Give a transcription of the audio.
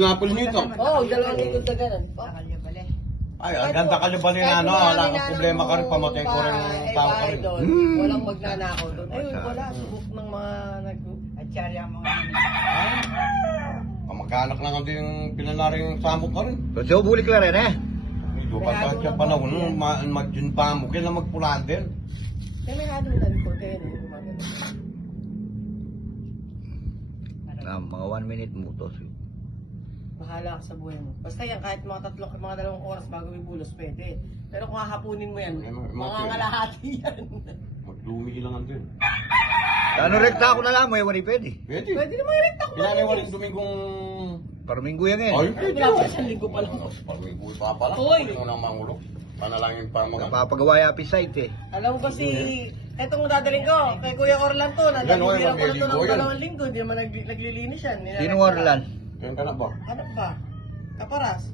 pinapulinito. Oo, dalawang likod na ganun. Ay, ang ganda ka niya ba rin ano, wala kang problema ka rin, pamatay ko rin ang tao ka rin. Walang magnanakaw doon. Ayun, wala. Subok ng mga At siyari ang mga Kamag-anak lang ang din pinanaring samok ka rin. So, bulik lang rin eh. Medyo kapag siya panahon, mag-junpamok yan na magpulaan din. Kaya may hadong na likod kayo. Mga 1 minute mo to. Bahala ka sa buhay mo. Basta yan, kahit mga dalawang oras bago may bulos, pwede. Pero kung hahapunin mo yan, mangangalahati yan. Maglumi lang ang din. Ano rekta ako na lang mo, ewan ni pwede. Pwede. Pwede naman yung rekta ko. Pinaniwaling dumingong... Parminggo yan eh. Ay, Ay, wala pa isang linggo pa lang. Pag-uwi pa pala. Hoy! Pag mo nang mangulo. Panalangin pa mga... Napapagawa yung happy site eh. Alam mo kasi, etong dadaling ko, kay Kuya Orlan to, Yan, oy, nagbibilang ko na to magliligo yan. ng 2 linggo, di naman naglilinis yan. Sino Orlan? Yan ka na ba? Ano ba? Kaparas.